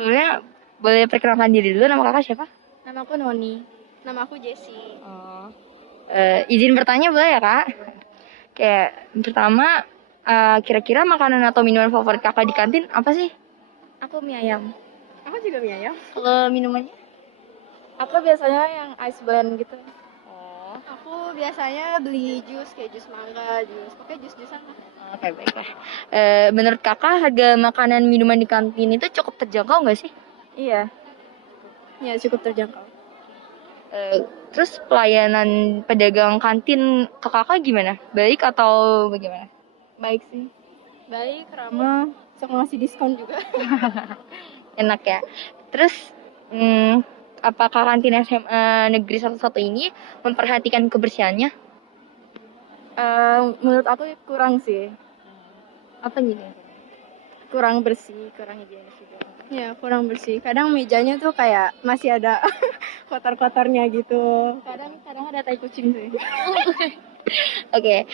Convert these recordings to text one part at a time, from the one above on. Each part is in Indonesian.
sebelumnya boleh perkenalkan diri dulu, nama kakak siapa? Nama aku Noni. Nama aku Jessie. Oh. Izin bertanya boleh ya kak? Kayak pertama, kira-kira makanan atau minuman favorit kakak di kantin apa sih? Aku mie ayam. Aku juga mie ayam. Kalau minumannya? Aku biasanya yang ice blend gitu. Oh, Aku biasanya beli jus kayak jus mangga, pokoknya jus-jusan lah. oke baiklah. Menurut kakak harga makanan minuman di kantin itu cukup terjangkau nggak sih? Iya. Ya cukup terjangkau. Terus pelayanan pedagang kantin ke kakak gimana? Baik atau bagaimana? Baik sih. Baik, ramah, sok ngasih diskon juga. Enak ya. Terus, apakah kantin SMA Negeri 1 ini memperhatikan kebersihannya? Menurut aku kurang sih. Apa gini? Kurang bersih, kurang higienis juga. Ya, kurang bersih. Kadang mejanya tuh kayak masih ada kotor-kotornya gitu. Kadang ada tai kucing sih. Oke,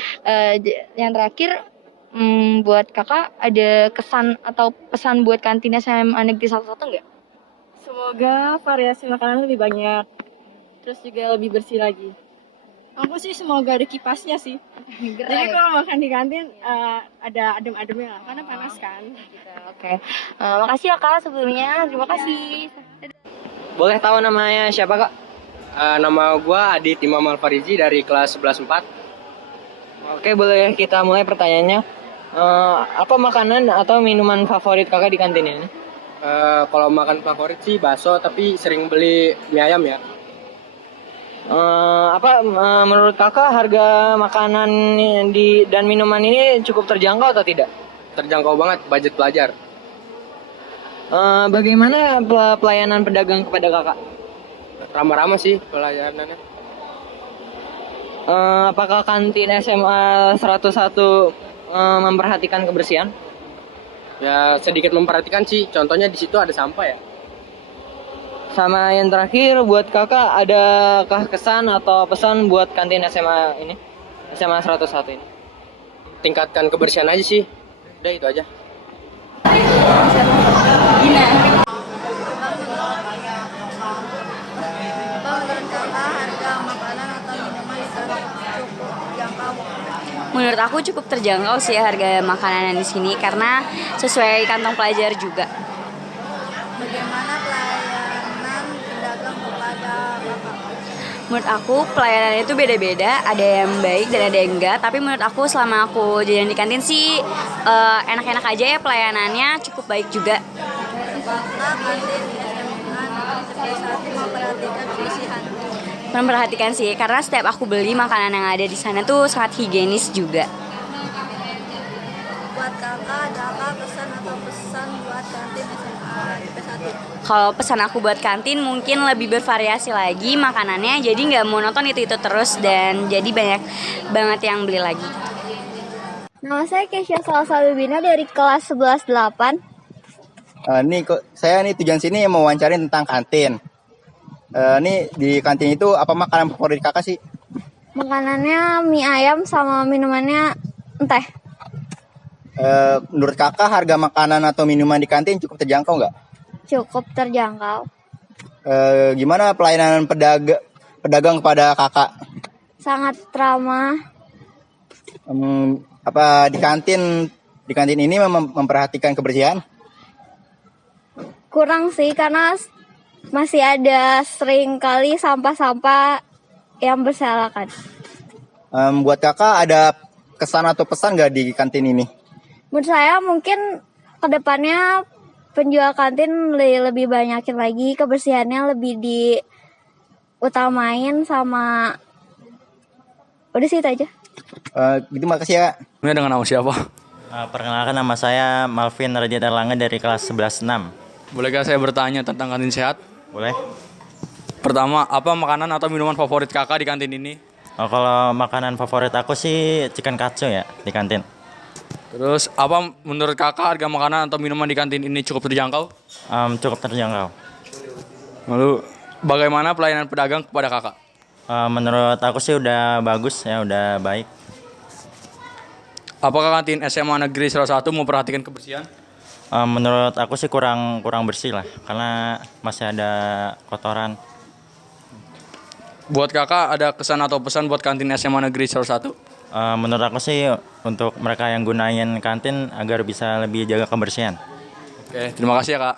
yang terakhir, buat kakak ada kesan atau pesan buat kantin SMA Negeri 1 nggak? Semoga variasi makanan lebih banyak. Terus juga lebih bersih lagi. Aku sih semoga ada kipasnya sih. Jadi kalau makan di kantin ada adem-ademnya lah, karena panas kan. Oke, makasih ya kak sebelumnya. Terima kasih. Boleh tahu namanya siapa kak? Nama gua Adit Imam Alfarizi dari kelas 11-4. Oke, boleh kita mulai pertanyaannya. Apa makanan atau minuman favorit kakak di kantin ini? Kalau makan favorit sih bakso, tapi sering beli mie ayam ya. Menurut kakak harga makanan dan minuman ini cukup terjangkau atau tidak? Terjangkau banget, budget pelajar. Bagaimana pelayanan pedagang kepada kakak? Ramah-ramah sih pelayanannya. Apakah kantin SMA 101 memperhatikan kebersihan? Ya sedikit memperhatikan sih, contohnya di situ ada sampah ya. Sama yang terakhir, buat kakak adakah kesan atau pesan buat kantin SMA ini? SMA 101 ini? Tingkatkan kebersihan aja sih. Udah itu aja. Menurut aku cukup terjangkau sih harga makanan di sini karena sesuai kantong pelajar juga. Bagaimana pelayanan pedagang kepada Bapak? Menurut aku pelayanan itu beda-beda, ada yang baik dan ada yang enggak. Tapi menurut aku selama aku jajan di kantin sih enak-enak aja ya, pelayanannya cukup baik juga. Apakah kantin SMA Negeri 1 memperhatikan kebersihan? Memperhatikan sih karena setiap aku beli makanan yang ada di sana tuh sangat higienis juga. Buat kakak, adakah pesan atau pesan buat kantin SMA IP 1? Kalau pesan aku buat kantin mungkin lebih bervariasi lagi makanannya, jadi nggak monoton itu terus dan jadi banyak banget yang beli lagi. Nama saya Kesha Salsabibina dari kelas 11-8. Saya tujuan sini mau wawancarin tentang kantin. Nih di kantin itu apa makanan favorit kakak sih? Makanannya mie ayam sama minumannya teh. Menurut kakak harga makanan atau minuman di kantin cukup terjangkau nggak? Cukup terjangkau. Gimana pelayanan pedagang kepada kakak? Sangat ramah. Apa di kantin ini memperhatikan kebersihan? Kurang sih karena masih ada sering kali sampah-sampah yang berserakan. Buat kakak ada kesan atau pesan nggak di kantin ini? Menurut saya mungkin kedepannya penjual kantin lebih banyakin lagi, kebersihannya lebih diutamain sama udah sih itu aja. Gitu makasih ya. Ini dengan nama siapa? Perkenalkan, nama saya Malvin Raja Erlangga dari kelas 11-6. Bolehkah saya bertanya tentang kantin sehat? Boleh? Pertama, apa makanan atau minuman favorit kakak di kantin ini? Kalau makanan favorit aku sih chicken katsu ya di kantin. Terus, apa menurut kakak harga makanan atau minuman di kantin ini cukup terjangkau? Cukup terjangkau. Lalu, bagaimana pelayanan pedagang kepada kakak? Menurut aku sih udah bagus ya, udah baik. Apakah kantin SMA Negeri 1 memperhatikan kebersihan? Menurut aku sih kurang bersih lah, karena masih ada kotoran. Buat kakak ada kesan atau pesan buat kantin SMA Negeri 101? Menurut aku sih untuk mereka yang gunain kantin agar bisa lebih jaga kebersihan. Oke, terima kasih ya kak.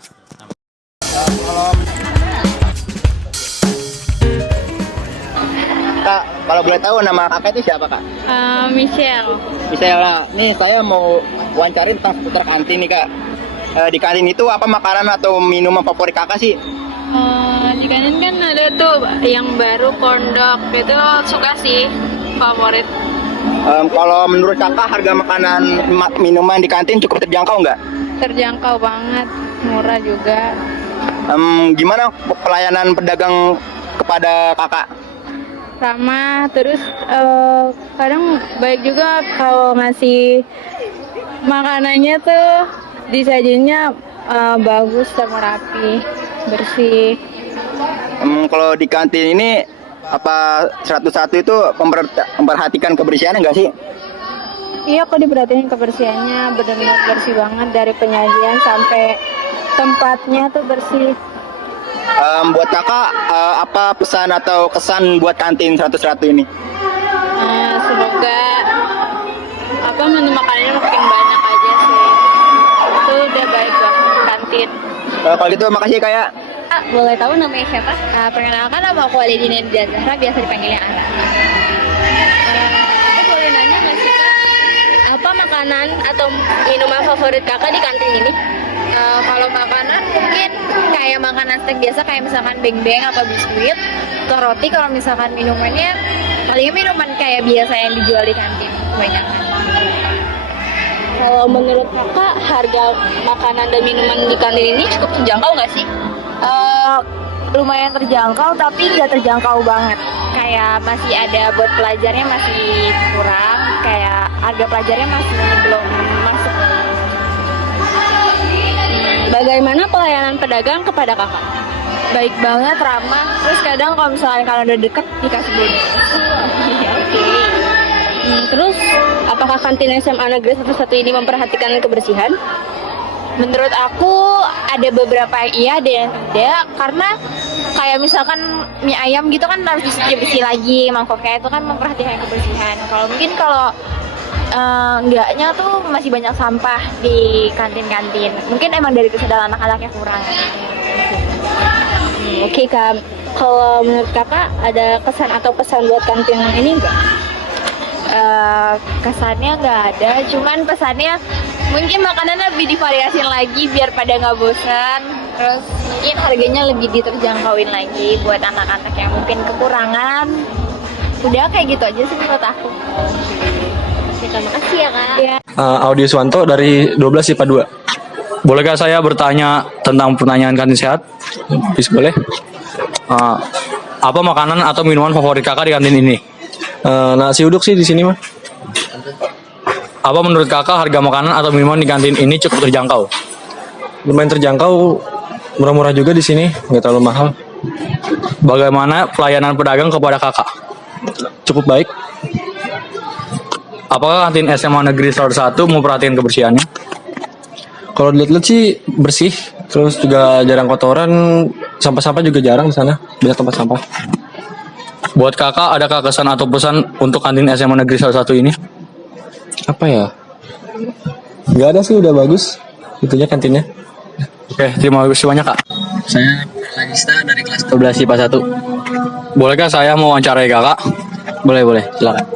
Kak, kalau boleh tahu nama kakak itu siapa kak? Michelle. Misalnya, nih saya mau wawancarin tentang seputar kantin nih kak. Di kantin itu apa makanan atau minuman favorit kakak sih? Di kantin kan ada tuh yang baru corn dog, itu suka sih, favorit. Kalau menurut kakak harga makanan minuman di kantin cukup terjangkau nggak? Terjangkau banget, murah juga. Gimana pelayanan pedagang kepada kakak? Ramah, terus kadang baik juga kalau ngasih makanannya tuh disajinya bagus sama rapi, bersih. Kalau di kantin ini apa 101 itu memperhatikan kebersihan enggak sih? Iya, kok diperhatiin kebersihannya benar-benar bersih banget, dari penyajian sampai tempatnya tuh bersih. Buat kakak apa pesan atau kesan buat kantin 101 ini? Semoga menu makanannya makin banyak aja sih. Itu udah baik banget kantin. Kalau gitu makasih kayak. Boleh tahu namanya siapa? Perkenalkan, nama aku Alidina Zahra, biasa dipanggilnya Ara. Aku boleh nanya nggak sih kak, apa makanan atau minuman favorit kakak di kantin ini? Kalau makanan mungkin kayak makanan snack biasa, kayak misalkan beng-beng atau biskuit atau roti. Kalau misalkan minumannya paling minuman kayak biasa yang dijual di kantin kebanyakan. Kalau menurut kakak, harga makanan dan minuman di kantin ini cukup terjangkau nggak sih? Lumayan terjangkau tapi nggak terjangkau banget. Kayak masih ada buat pelajarnya masih kurang, kayak harga pelajarnya masih belum masuk. Bagaimana pelayanan pedagang kepada kakak? Baik banget, ramah. Terus kadang kalau misalnya kalau udah deket dikasih bonus. Oke. Terus, apakah kantin SMA Negeri 101 ini memperhatikan kebersihan? Menurut aku ada beberapa yang iya, ada yang tidak. Karena kayak misalkan mie ayam gitu kan harus bersih lagi, mangkoknya itu kan memperhatikan kebersihan. Kalau enggaknya tuh masih banyak sampah di kantin-kantin. Mungkin emang dari kesadaran anak-anaknya kurang. Oke kak, kalau menurut kakak ada kesan atau pesan buat kantin ini enggak? Kesannya nggak ada, cuman pesannya mungkin makanannya lebih divariasin lagi biar pada nggak bosan. Terus mungkin harganya lebih diterjangkauin lagi buat anak-anak yang mungkin kekurangan. Udah kayak gitu aja sih menurut aku. Terima kasih ya kak. Ya. Audi Swanto dari 12 IPA 2. Bolehkah saya bertanya tentang pertanyaan kantin sehat? Bisa boleh. Apa makanan atau minuman favorit kakak di kantin ini? Nasi uduk sih di sini mah. Apa menurut kakak harga makanan atau minuman di kantin ini cukup terjangkau? Lumayan terjangkau, murah-murah juga di sini, nggak terlalu mahal. Bagaimana pelayanan pedagang kepada kakak? Cukup baik. Apakah kantin SMA Negeri 101 memperhatikan kebersihannya? Kalau dilihat-lihat sih bersih, terus juga jarang kotoran, sampah-sampah juga jarang di sana, banyak tempat sampah. Buat kakak, adakah kesan atau pesan untuk kantin SMA Negeri 101 ini? Apa ya? Nggak ada sih, udah bagus. Itunya kantinnya. Oke, terima kasih banyak kak. Saya Lanista dari kelas 12 IPA 1. Bolehkah saya mewawancarai kakak? Boleh, silakan.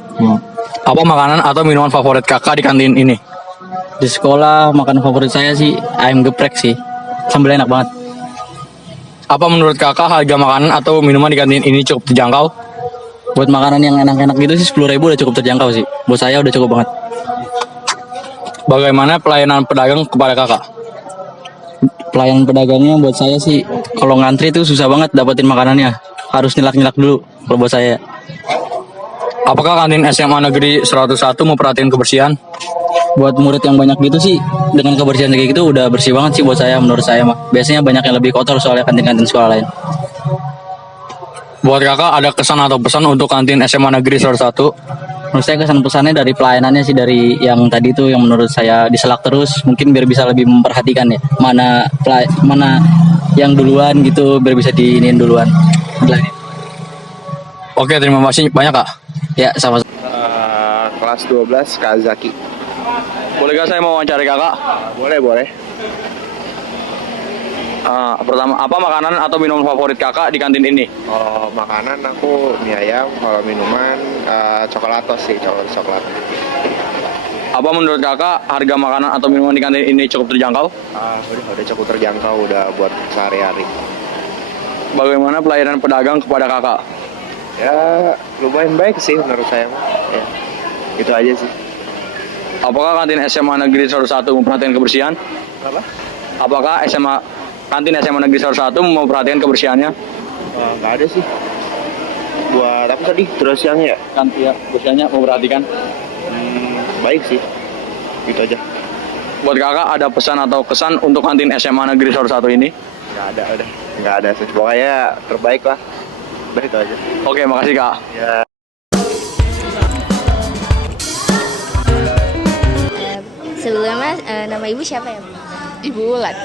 Apa makanan atau minuman favorit kakak di kantin ini? Di sekolah makanan favorit saya sih ayam geprek sih. Sambal enak banget. Apa menurut kakak harga makanan atau minuman di kantin ini cukup terjangkau? Buat makanan yang enak-enak gitu sih 10.000 udah cukup terjangkau sih. Buat saya udah cukup banget. Bagaimana pelayanan pedagang kepada kakak? Pelayanan pedagangnya buat saya sih kalau ngantri tuh susah banget dapetin makanannya. Harus nyelak-nyelak dulu kalau buat saya. Apakah kantin SMA Negeri 101 memperhatikan kebersihan? Buat murid yang banyak gitu sih, dengan kebersihan kayak gitu udah bersih banget sih buat saya, menurut saya mah. Biasanya banyak yang lebih kotor soalnya kantin-kantin sekolah lain. Buat kakak ada kesan atau pesan untuk kantin SMA Negeri 101? menurut saya kesan pesannya dari pelayanannya sih, dari yang tadi tuh yang menurut saya diselak terus, mungkin biar bisa lebih memperhatikan ya mana yang duluan gitu, biar bisa diinin duluan. Oke, terima kasih banyak Kak. Ya, sama. Kelas 12 Kak Zaki. Bolehkah saya mau wawancara Kakak? Boleh. Pertama, apa makanan atau minuman favorit Kakak di kantin ini? Kalau makanan aku mie ayam, kalau minuman coklatos sih, coklat. Apa menurut Kakak harga makanan atau minuman di kantin ini cukup terjangkau? Udah cukup terjangkau, udah buat sehari-hari. Bagaimana pelayanan pedagang kepada Kakak? Ya lumayan baik sih menurut saya mah. Ya, itu aja sih. Apakah kantin SMA Negeri 101 memperhatikan kebersihan? Apa? Apakah kantin SMA Negeri 101 memperhatikan kebersihannya? Nggak ada sih. Buat apa tadi? Terus yang ya? Kantin ya, kebersihannya memperhatikan. Baik sih. Gitu aja. Buat Kakak ada pesan atau kesan untuk kantin SMA Negeri 101 ini? Nggak ada sih. Pokoknya terbaik lah. Udah itu aja. Oke, makasih Kak. Ya. Sebelumnya nama ibu siapa ya, Bu? Ibu Ulan.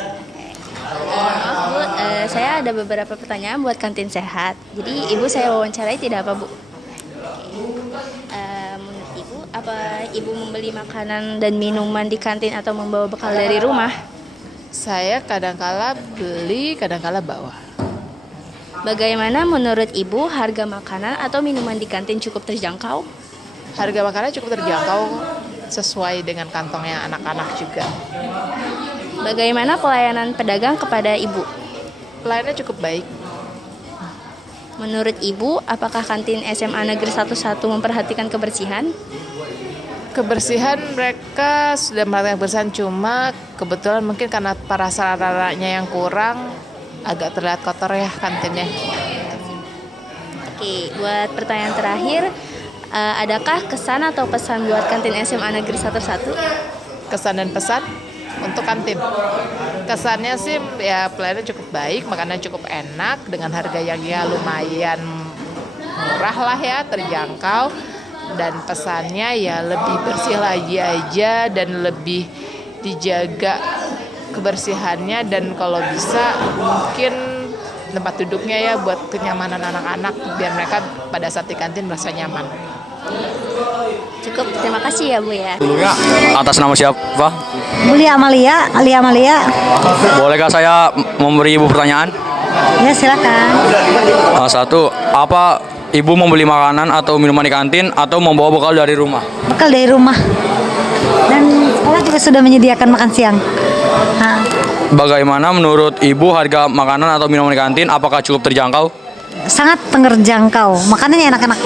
Maaf Bu, saya ada beberapa pertanyaan buat kantin sehat. Jadi ibu saya wawancarai tidak apa Bu? Menurut ibu, apa ibu membeli makanan dan minuman di kantin atau membawa bekal dari rumah? Saya kadang-kala beli, kadang-kala bawa. Bagaimana menurut ibu harga makanan atau minuman di kantin cukup terjangkau? Harga makanan cukup terjangkau, sesuai dengan kantongnya anak-anak juga. Bagaimana pelayanan pedagang kepada ibu? Pelayanannya cukup baik. Menurut ibu, apakah kantin SMA Negeri 101 memperhatikan kebersihan? Kebersihan mereka sudah memperhatikan kebersihan, cuma kebetulan mungkin karena prasarananya yang kurang, agak terlihat kotor ya kantinnya. Oke, buat pertanyaan terakhir, adakah kesan atau pesan buat kantin SMA Negeri 101? Kesan dan pesan untuk kantin. Kesannya sih ya pelayanan cukup baik, makanan cukup enak dengan harga yang ya lumayan murah lah ya, terjangkau, dan pesannya ya lebih bersih lagi aja dan lebih dijaga kebersihannya, dan kalau bisa mungkin tempat duduknya ya buat kenyamanan anak-anak biar mereka pada saat di kantin merasa nyaman. Cukup, terima kasih ya Bu ya. Atas nama siapa? Alia Amalia. Bolehkah saya memberi ibu pertanyaan? Ya silakan. Satu, apa ibu membeli makanan atau minuman di kantin atau membawa bekal dari rumah? Bekal dari rumah. Dan sekolah juga sudah menyediakan makan siang. Bagaimana menurut ibu harga makanan atau minuman di kantin? Apakah cukup terjangkau? Sangat terjangkau. Makanannya enak-enak.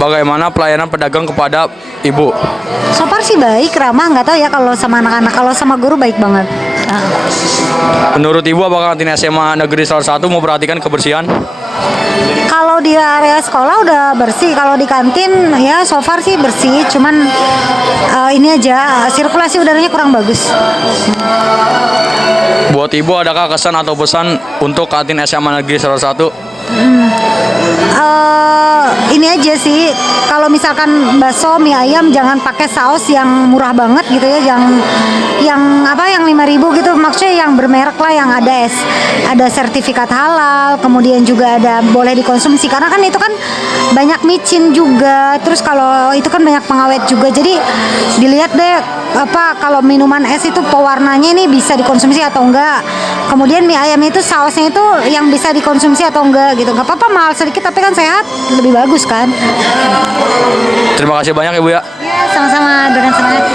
Bagaimana pelayanan pedagang kepada ibu? So far sih baik, ramah. Nggak tahu ya kalau sama anak-anak. Kalau sama guru baik banget. Menurut ibu apakah kantin SMA Negeri 101 memperhatikan kebersihan? Kalau di area sekolah udah bersih, kalau di kantin ya so far sih bersih, cuman ini aja sirkulasi udaranya kurang bagus. Buat ibu adakah kesan atau pesan untuk kantin SMA Negeri 101? Ini aja sih, kalau misalkan bakso mie ayam jangan pakai saus yang murah banget gitu ya, yang 5.000 gitu, maksudnya yang bermerek lah, yang ada sertifikat halal, kemudian juga ada boleh dikonsumsi, karena kan itu kan banyak micin juga, terus kalau itu kan banyak pengawet juga, jadi dilihat deh kalau minuman es itu pewarnanya ini bisa dikonsumsi atau enggak, kemudian mie ayam itu sausnya itu yang bisa dikonsumsi atau enggak gitu, nggak apa-apa mahal sedikit tapi kan sehat, lebih bagus kan. Terima kasih banyak ibu ya. Ya sama-sama, dengan senang hati.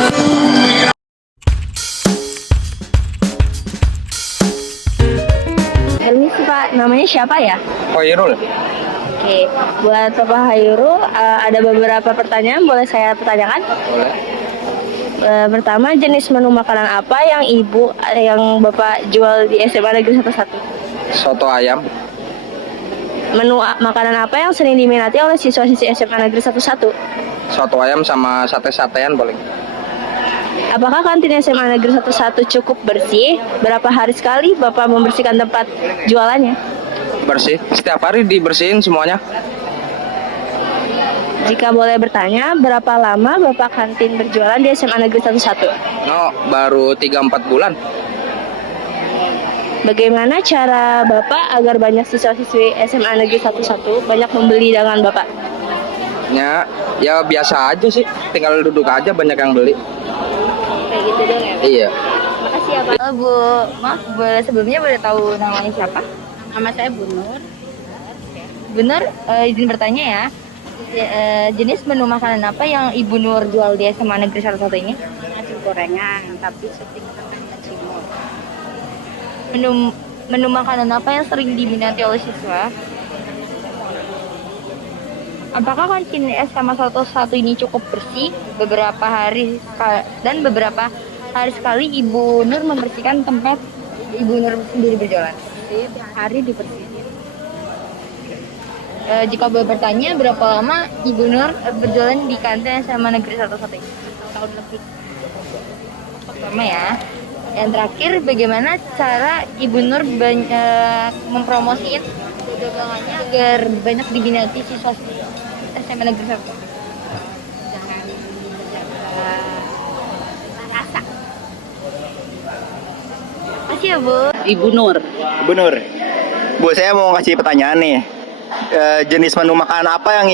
Permisi Pak, namanya siapa ya? Khairul. Oke, buat Bapak Hairul, ada beberapa pertanyaan boleh saya pertanyakan? Boleh. Pertama, jenis menu makanan apa yang Bapak jual di SMA Negeri 101? Soto ayam. Menu makanan apa yang sering diminati oleh siswa-siswi SMA Negeri 101? Soto ayam sama sate-satean paling. Apakah kantin SMA Negeri 101 cukup bersih? Berapa hari sekali Bapak membersihkan tempat jualannya? Bersih. Setiap hari dibersihin semuanya. Jika boleh bertanya, berapa lama Bapak kantin berjualan di SMA Negeri 11? No, baru 3-4 bulan. Bagaimana cara Bapak agar banyak siswa-siswi SMA Negeri 11 banyak membeli dagangan Bapak? Ya biasa aja sih, tinggal duduk aja banyak yang beli. Kayak gitu dong ya? Iya. Makasih ya Pak. Bu, maaf sebelumnya boleh tahu namanya siapa? Nama saya Bu Nur. Bu Nur, izin bertanya ya. Jenis menu makanan apa yang Ibu Nur jual di SMA Negeri 11 ini? Nasi gorengan, tapi setingkat cimol. Menu makanan apa yang sering diminati oleh siswa? Apakah kantin SMA 11 ini cukup bersih? Beberapa hari sekali Ibu Nur membersihkan tempat Ibu Nur sendiri berjualan. Tiap hari dibersihin. Jika boleh bertanya, berapa lama Ibu Nur berjualan di kantin SMA Negeri 11 ini? Tahun lebih. Lama ya. Yang terakhir, bagaimana cara Ibu Nur mempromosikan dagangannya agar banyak diminati siswa SMA Negeri 11? Jangan rasa. Makasih ya Bu. Ibu Nur. Bu Nur, Bu saya mau kasih pertanyaan nih. Jenis menu makanan apa yang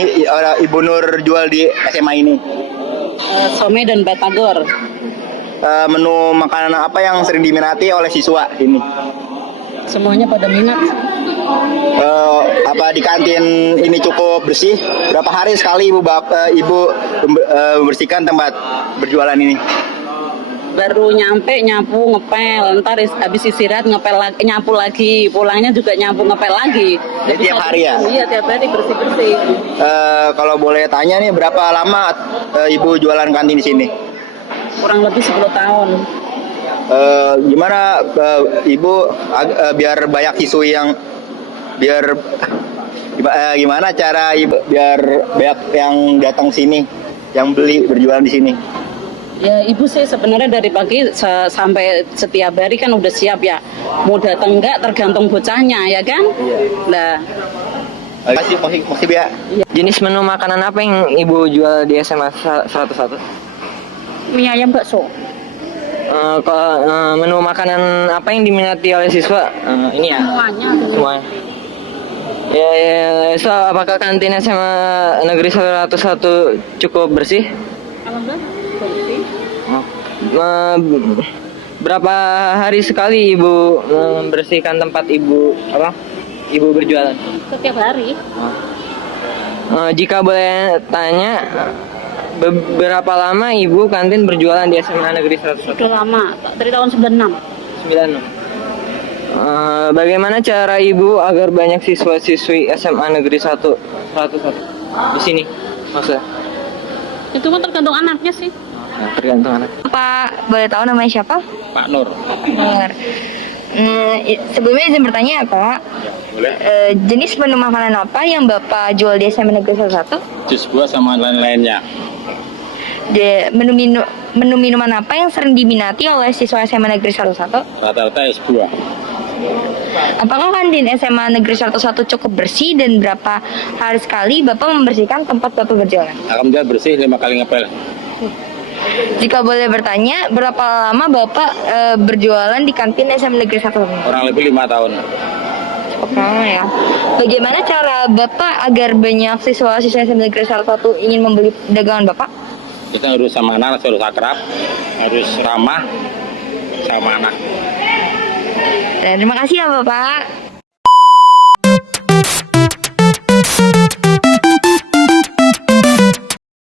Ibu Nur jual di SMA ini? Some dan batagor. Menu makanan apa yang sering diminati oleh siswa ini? Semuanya pada minat. Apa di kantin ini cukup bersih? Berapa hari sekali Ibu membersihkan tempat berjualan ini? Baru nyampe nyapu ngepel, ntar habis istirahat ngepel lagi, nyapu lagi, pulangnya juga nyapu ngepel lagi. Jadi tiap hari ya? Iya, tiap hari bersih-bersih. Kalau boleh tanya nih, berapa lama Ibu jualan kantin di sini? Kurang lebih 10 tahun. Gimana Ibu biar banyak siswi yang gimana cara Ibu biar banyak yang datang sini, yang beli berjualan di sini? Ya ibu sih sebenarnya dari pagi sampai setiap hari kan udah siap ya. Mau datang enggak tergantung bocahnya ya kan? Nah. Masih ya. Jenis menu makanan apa yang Ibu jual di SMA 101? Mie ayam bakso. Menu makanan apa yang diminati oleh siswa? Ini ya. Semuanya. Ya, so, apakah kantin SMA Negeri 101 cukup bersih? Alhamdulillah bersih. Berapa hari sekali Ibu membersihkan tempat Ibu berjualan? Setiap hari. Jika boleh tanya, berapa lama Ibu kantin berjualan di SMA Negeri 101? Sudah lama, dari tahun 96. 96. Bagaimana cara Ibu agar banyak siswa-siswi SMA Negeri 101 di sini? Maksudnya? Itu kan tergantung anaknya sih. Tergantung anak. Pak, boleh tahu namanya siapa? Pak Nur. Nur. Sebelumnya izin bertanya ya Pak. Boleh. Jenis menu makanan apa yang Bapak jual di SMA Negeri 11? Jus buah sama lain-lainnya. Menu minuman apa yang sering diminati oleh siswa SMA Negeri 11? Rata-rata es buah. Apakah kantin SMA Negeri 11 cukup bersih dan berapa hari sekali Bapak membersihkan tempat Bapak berjualan? Alhamdulillah bersih 5 kali ngepel. Jika boleh bertanya, berapa lama Bapak berjualan di kantin SMA Negeri 11? Kurang lebih 5 tahun. Cukup lama ya. Bagaimana cara Bapak agar banyak siswa-siswa SMA Negeri 11 ingin membeli dagangan Bapak? Kita harus sama anak, harus akrab, harus ramah sama anak. Terima kasih ya Bapak.